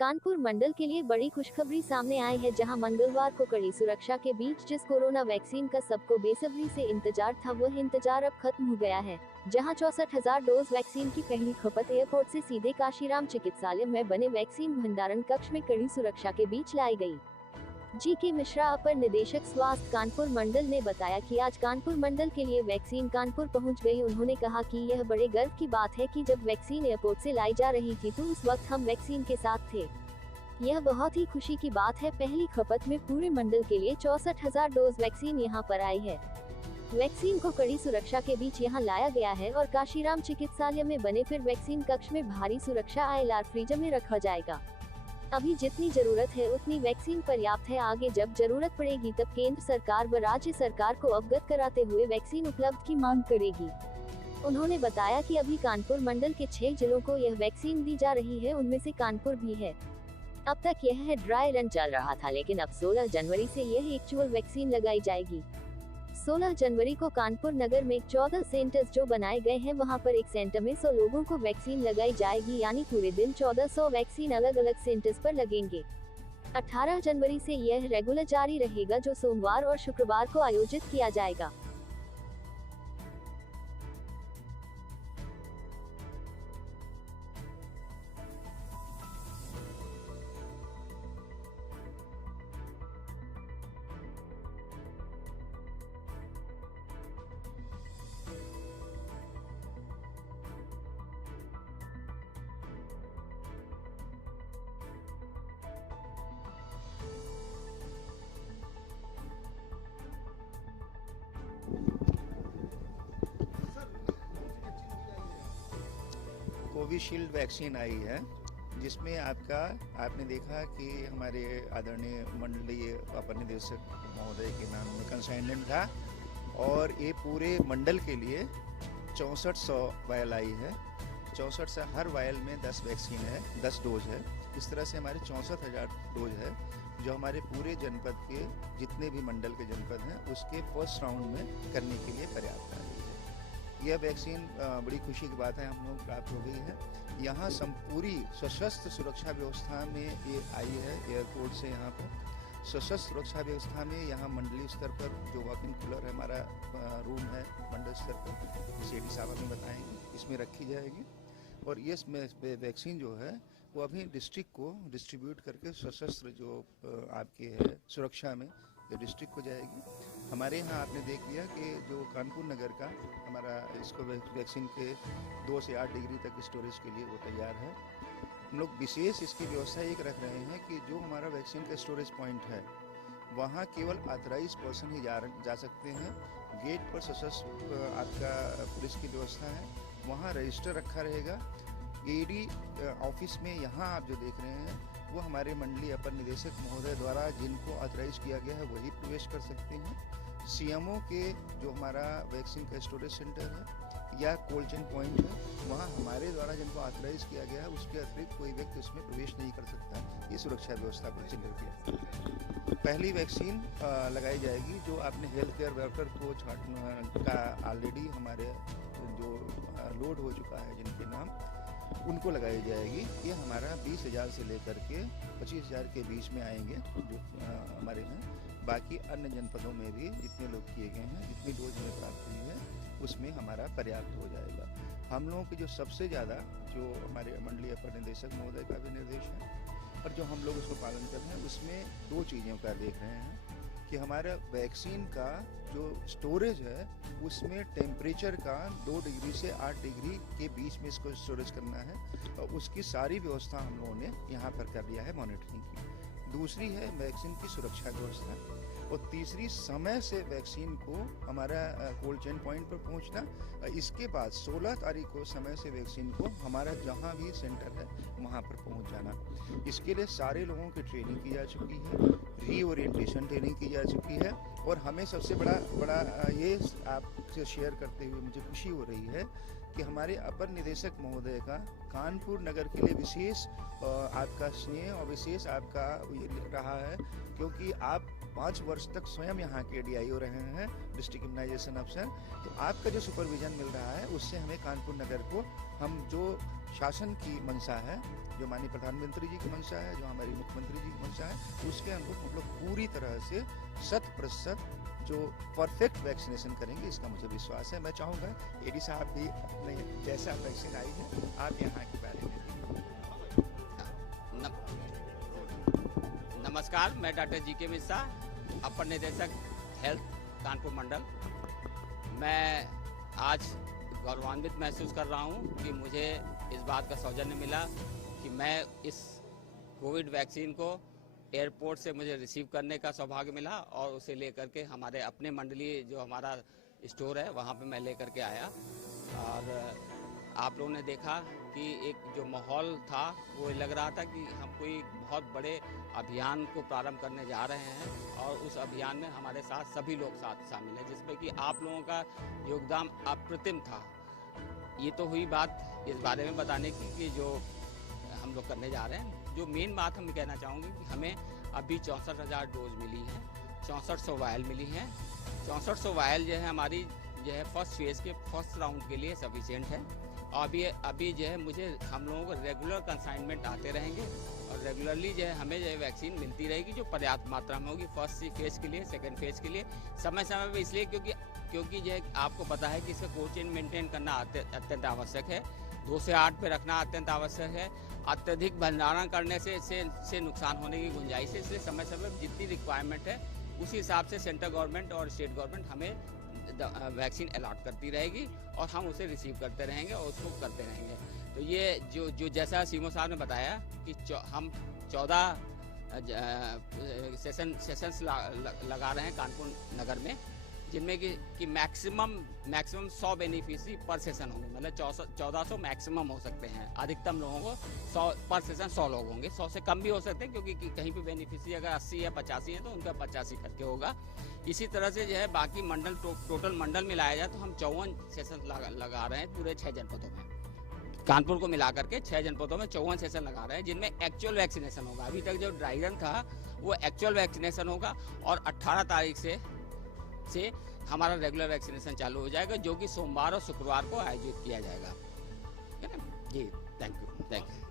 कानपुर मंडल के लिए बड़ी खुशखबरी सामने आई है, जहां मंगलवार को कड़ी सुरक्षा के बीच जिस कोरोना वैक्सीन का सबको बेसब्री से इंतजार था, वह इंतजार अब खत्म हो गया है। जहां 64,000 डोज वैक्सीन की पहली खपत एयरपोर्ट से सीधे काशीराम चिकित्सालय में बने वैक्सीन भंडारण कक्ष में कड़ी सुरक्षा के बीच लाई गई। जी.के. मिश्रा, अपर निदेशक स्वास्थ्य कानपुर मंडल ने बताया कि आज कानपुर मंडल के लिए वैक्सीन कानपुर पहुंच गई। उन्होंने कहा कि यह बड़े गर्व की बात है कि जब वैक्सीन एयरपोर्ट से लाई जा रही थी तो उस वक्त हम वैक्सीन के साथ थे। यह बहुत ही खुशी की बात है। पहली खपत में पूरे मंडल के लिए 64,000 डोज वैक्सीन यहां पर आई है। वैक्सीन को कड़ी सुरक्षा के बीच यहां लाया गया है और काशीराम चिकित्सालय में बने फिर वैक्सीन कक्ष में भारी सुरक्षा ILR फ्रीजर में रखा जाएगा। अभी जितनी जरूरत है उतनी वैक्सीन पर्याप्त है। आगे जब जरूरत पड़ेगी तब केंद्र सरकार व राज्य सरकार को अवगत कराते हुए वैक्सीन उपलब्ध की मांग करेगी। उन्होंने बताया कि अभी कानपुर मंडल के 6 जिलों को यह वैक्सीन दी जा रही है, उनमें से कानपुर भी है। अब तक यह ड्राई रन चल रहा था, लेकिन अब 16 जनवरी से यह एक्चुअल वैक्सीन लगाई जाएगी। 16 जनवरी को कानपुर नगर में 14 सेंटर्स जो बनाए गए हैं, वहां पर एक सेंटर में 100 लोगों को वैक्सीन लगाई जाएगी, यानी पूरे दिन 1400 वैक्सीन अलग अलग सेंटर्स पर लगेंगे। 18 जनवरी से यह रेगुलर जारी रहेगा, जो सोमवार और शुक्रवार को आयोजित किया जाएगा। कोविशील्ड वैक्सीन आई है, जिसमें आपने देखा कि हमारे आदरणीय मंडलीय अपर निदेशक महोदय के नाम में कंसाइनमेंट था और ये पूरे मंडल के लिए 6400 वायल आई है। 64 से हर वायल में 10 वैक्सीन है, 10 डोज है। इस तरह से हमारे 64,000 डोज है, जो हमारे पूरे जनपद के जितने भी मंडल के जनपद हैं उसके फर्स्ट राउंड में करने के लिए पर्याप्त है। यह वैक्सीन बड़ी खुशी की बात है, हम लोग प्राप्त हो गई है। यहाँ पूरी सशस्त्र सुरक्षा व्यवस्था में ये आई है। एयरपोर्ट से यहाँ पर सशस्त्र सुरक्षा व्यवस्था में यहाँ मंडलीय स्तर पर जो वॉक इन कूलर है, हमारा रूम है मंडल स्तर पर, CD साहब हमें बताएंगे, इसमें रखी जाएगी। और ये वैक्सीन जो है वो अभी डिस्ट्रिक्ट को डिस्ट्रीब्यूट करके सशस्त्र जो आपके है सुरक्षा में डिस्ट्रिक्ट को जाएगी। हमारे यहाँ आपने देख लिया कि जो कानपुर नगर का हमारा इसको वैक्सीन के 2 से 8 डिग्री तक स्टोरेज के लिए वो तैयार है। हम लोग विशेष इसकी व्यवस्था एक रख रहे हैं कि जो हमारा वैक्सीन का स्टोरेज पॉइंट है वहाँ केवल ऑथराइज पर्सन ही जा सकते हैं। गेट पर सशस्त्र आपका पुलिस की व्यवस्था है, वहाँ रजिस्टर रखा रहेगा। AD ऑफिस में यहाँ आप जो देख रहे हैं वो हमारे मंडलीय अपर निदेशक महोदय द्वारा जिनको ऑथराइज किया गया है वही प्रवेश कर सकते हैं। CMO के जो हमारा वैक्सीन का स्टोरेज सेंटर है या कोल्ड चेन पॉइंट है, वहाँ हमारे द्वारा जिनको ऑथराइज किया गया है उसके अतिरिक्त कोई व्यक्ति उसमें प्रवेश नहीं कर सकता। ये सुरक्षा व्यवस्था को चिन्हित किया। पहली वैक्सीन लगाई जाएगी जो आपने हेल्थ केयर वर्कर को का ऑलरेडी हमारे जो लोड हो चुका है जिनके नाम, उनको लगाई जाएगी। ये हमारा 20,000 से लेकर के 25,000 के बीच में आएंगे जो हमारे में। बाकी अन्य जनपदों में भी जितने लोग किए गए हैं, जितनी डोज हमें प्राप्त हुई है उसमें हमारा पर्याप्त हो जाएगा। हम लोगों की जो सबसे ज़्यादा जो हमारे मंडलीय अपर निदेशक महोदय का भी निर्देश है और जो हम लोग उसको पालन कर रहे हैं, उसमें 2 चीज़ों का देख रहे हैं कि हमारा वैक्सीन का जो स्टोरेज है उसमें टेम्परेचर का 2 डिग्री से 8 डिग्री के बीच में इसको स्टोरेज करना है और उसकी सारी व्यवस्था हम लोगों ने यहाँ पर कर लिया है मॉनिटरिंग की। दूसरी है वैक्सीन की सुरक्षा व्यवस्था और तीसरी समय से वैक्सीन को हमारा कोल्ड चेन पॉइंट पर पहुँचना। इसके बाद 16 तारीख को समय से वैक्सीन को हमारा जहाँ भी सेंटर है वहाँ पर पहुँच जाना। इसके लिए सारे लोगों की ट्रेनिंग की जा चुकी है, रीओरिएंटेशन ट्रेनिंग की जा चुकी है और हमें सबसे बड़ा ये आपसे शेयर करते हुए मुझे खुशी हो रही है कि हमारे अपर निदेशक महोदय का कानपुर नगर के लिए विशेष आपका स्नेह और विशेष आपका रहा है, क्योंकि आप 5 वर्ष तक स्वयं यहाँ के डीआईओ रहे हैं, डिस्ट्रिक्ट इम्यूनाइजेशन अफसर। तो आपका जो सुपरविजन मिल रहा है उससे हमें कानपुर नगर को, हम जो शासन की मंशा है, जो माननीय प्रधानमंत्री जी की मंशा है, जो हमारी मुख्यमंत्री जी की मंशा है, उसके अनुरूप हम लोग पूरी तरह से 100% जो परफेक्ट वैक्सीनेशन करेंगे, इसका मुझे विश्वास है। मैं चाहूँगा एडी साहब भी अपने जैसा वैक्सीन आई है आप यहाँ के बारे में भी। नमस्कार, मैं डॉक्टर जी.के. मिश्रा, अपर निदेशक हेल्थ कानपुर मंडल। मैं आज गौरवान्वित महसूस कर रहा हूँ कि मुझे इस बात का सौजन्य मिला कि मैं इस कोविड वैक्सीन को एयरपोर्ट से मुझे रिसीव करने का सौभाग्य मिला और उसे लेकर के हमारे अपने मंडलीय जो हमारा स्टोर है वहाँ पे मैं लेकर के आया। और आप लोगों ने देखा कि एक जो माहौल था वो लग रहा था कि हम कोई बहुत बड़े अभियान को प्रारंभ करने जा रहे हैं और उस अभियान में हमारे साथ सभी लोग साथ शामिल हैं, जिसमें कि आप लोगों का योगदान अप्रतिम था। ये तो हुई बात इस बारे में बताने की कि जो हम लोग करने जा रहे हैं। जो मेन बात हम कहना चाहूँगी कि हमें अभी 64,000 डोज मिली हैं, 6400 वायल मिली हैं। 6400 वायल जो है हमारी जो है फर्स्ट फेज के फर्स्ट राउंड के लिए सफिशिएंट है। और अभी जो है मुझे हम लोगों को रेगुलर कंसाइनमेंट आते रहेंगे और रेगुलरली जो है हमें जो है वैक्सीन मिलती रहेगी, जो पर्याप्त मात्रा में होगी फर्स्ट फेज के लिए, सेकेंड फेज के लिए, समय समय पर। इसलिए क्योंकि जो है आपको पता है कि इसका कोल्ड चेन मेंटेन करना अत्यंत आवश्यक है, 2 से 8 पे रखना अत्यंत आवश्यक है। अत्यधिक भंडारण करने से नुकसान होने की गुंजाइश है। इसलिए समय समय जितनी रिक्वायरमेंट है उसी हिसाब से सेंट्रल गवर्नमेंट और स्टेट गवर्नमेंट हमें वैक्सीन अलॉट करती रहेगी और हम उसे रिसीव करते रहेंगे और उसको करते रहेंगे। तो ये जो जैसा सीमो साहब ने बताया कि हम 14 सेशंस लगा रहे हैं कानपुर नगर में, जिनमें कि मैक्सिमम 100 बेनिफिशियरी पर सेशन होंगे। मतलब 1400 मैक्सिमम हो सकते हैं, अधिकतम लोगों को 100 पर सेशन 100 लोग होंगे। 100 से कम भी हो सकते हैं क्योंकि कहीं पे बेनिफिशियरी अगर 80 या 85 है तो उनका 85 करके होगा। इसी तरह से जो है बाकी मंडल टोटल मंडल मिलाया जाए तो हम 54 सेशन लगा रहे हैं पूरे 6 जनपदों में। कानपुर को मिला करके 6 जनपदों में 54 सेशन लगा रहे हैं, जिनमें एक्चुअल वैक्सीनेशन होगा। अभी तक जो ड्राई रन था वो एक्चुअल वैक्सीनेशन होगा और 18 तारीख से हमारा रेगुलर वैक्सीनेशन चालू हो जाएगा, जो कि सोमवार और शुक्रवार को आयोजित किया जाएगा। जी, थैंक यू।